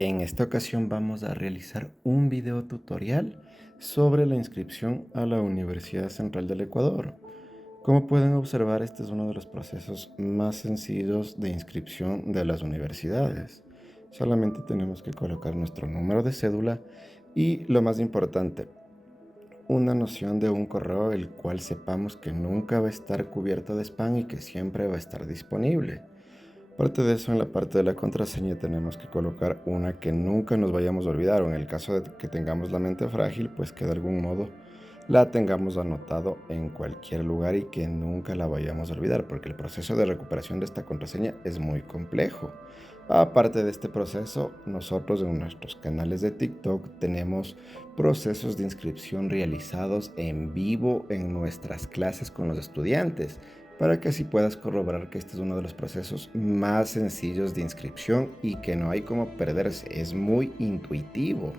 En esta ocasión vamos a realizar un video tutorial sobre la inscripción a la Universidad Central del Ecuador. Como pueden observar, este es uno de los procesos más sencillos de inscripción de las universidades. Solamente tenemos que colocar nuestro número de cédula y, lo más importante, una noción de un correo el cual sepamos que nunca va a estar cubierto de spam y que siempre va a estar disponible. Aparte de eso, en la parte de la contraseña tenemos que colocar una que nunca nos vayamos a olvidar, o en el caso de que tengamos la mente frágil, pues que de algún modo la tengamos anotado en cualquier lugar y que nunca la vayamos a olvidar, porque el proceso de recuperación de esta contraseña es muy complejo. Aparte de este proceso, nosotros en nuestros canales de TikTok tenemos procesos de inscripción realizados en vivo en nuestras clases con los estudiantes, para que así puedas corroborar que este es uno de los procesos más sencillos de inscripción y que no hay como perderse, es muy intuitivo.